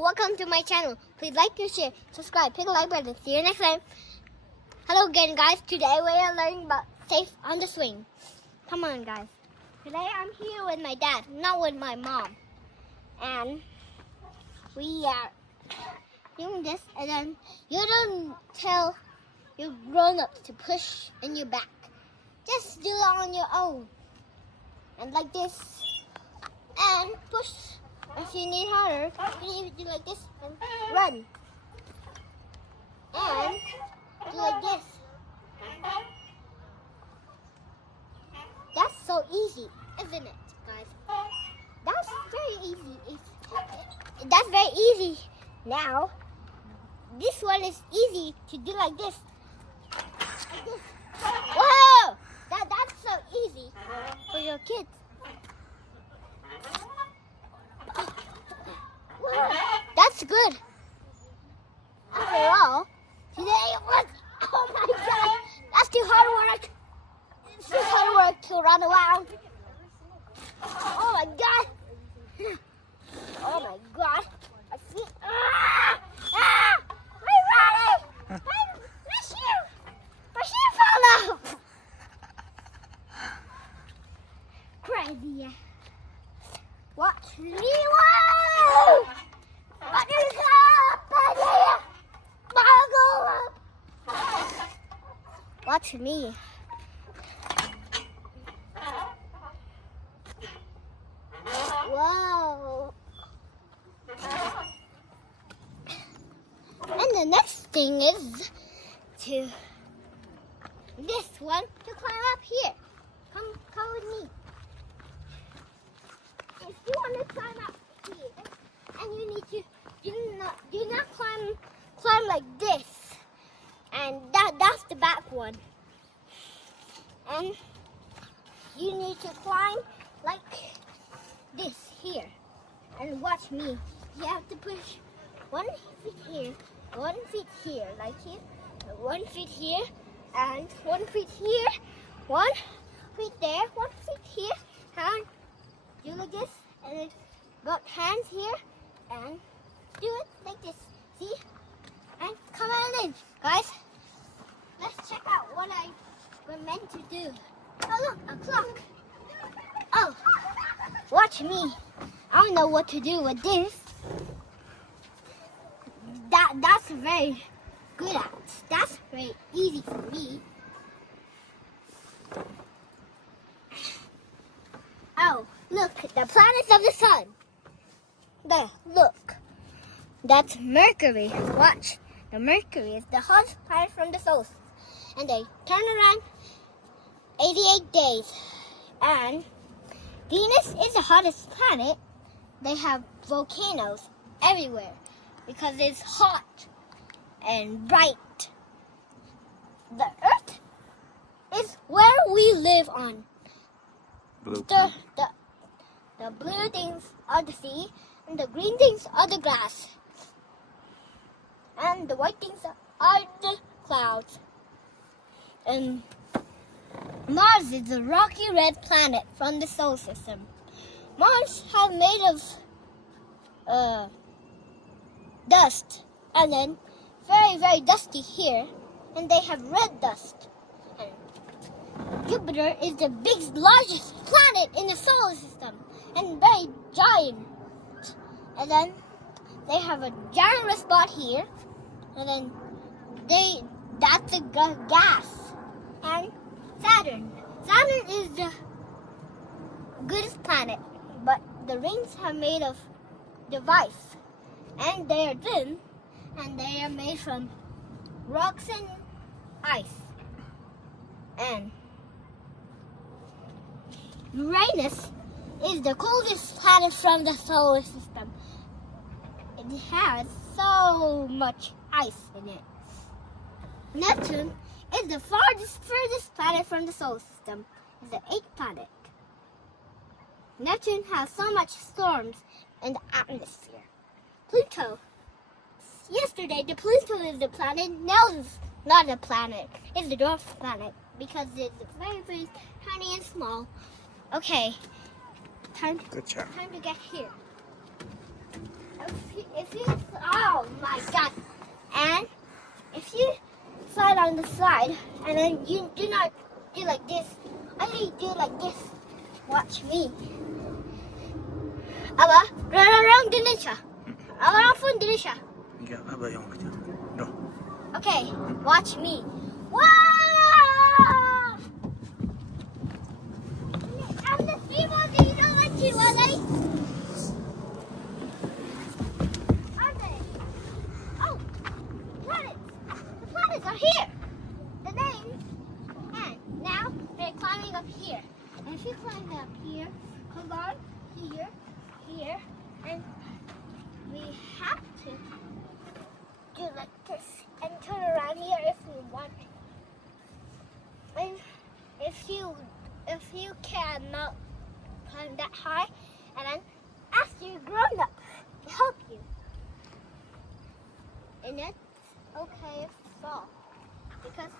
welcome to my channel. Please like, share, subscribe, hit the like button. See you next time. Hello again, guys. Today we are learning about safe on the swing. Come on, guys. Today I'm here with my dad, not with my mom. And we are doing this, and then you don't tell your grown-ups to push in your back. Just do it on your own. And like this. And push. If you need harder, you need to do like this and run. And do like this. That's so easy, isn't it, guys? That's very easy. That's very easy. Now, this one is easy to do like this. Like this. Whoa! That's so easy for your kids. That's good. After all, today was, oh my God, that's too hard work. It's too hard work to run around. Oh my God. Oh my God. I feel, I'm running. My shoe fell off. Crazy. Watch me. Whoa! What is happening? Watch me. Whoa. And the next thing is to this one to climb up here. Come with me. If you want to climb up here, and you need to do not climb like this, and that's the back one, and you need to climb like this here, and watch me. You have to push 1 foot here, 1 foot here, like here, 1 foot here, and 1 foot here, 1 foot there, 1 foot here, and do like this, and then got hands here, and do it like this. See? And come on in, guys. Let's check out what I was meant to do. Oh look, a clock. Oh, watch me. I don't know what to do with this. That's very good at. That's very easy for me. Oh, look, the planets of the sun. There, look. That's Mercury. Watch. The Mercury is the hottest planet from the solar system. And they turn around 88 days. And Venus is the hottest planet. They have volcanoes everywhere because it's hot and bright. The Earth is where we live on. The blue things are the sea, and the green things are the grass, and the white things are the clouds. And Mars is a rocky red planet from the solar system. Mars is made of dust, and then very, very dusty here, and they have red dust. And Jupiter is the biggest, largest planet in the solar system, and very giant. And then they have a giant red spot here, and then that's a gas. And Saturn is the goodest planet, but the rings are made of ice, and they are thin, and they are made from rocks and ice. And Uranus is the coldest planet from the solar system. It has so much ice in it. Neptune is the furthest planet from the solar system. It's the 8th planet. Neptune has so much storms in the atmosphere. Pluto. Yesterday, the Pluto is the planet. Now it's not a planet. It's the dwarf planet because it's very, very tiny and small. Okay. Time to get here. If you slide, and then you do not do like this. Only do like this. Watch me. Abah, orang Indonesia. Orang pun Indonesia. Ya, apa yang kerja? Dah. Okay, watch me. Wow! And the three more things don't want to, are they? Are they? Oh, planets. The planets are here. The names. And now they're climbing up here. And if you climb up here, hold on, here, and we have to do like this and turn around here if we want. And if you cannot climb that high, and then ask your grown up to help you. And that's okay if you fall, because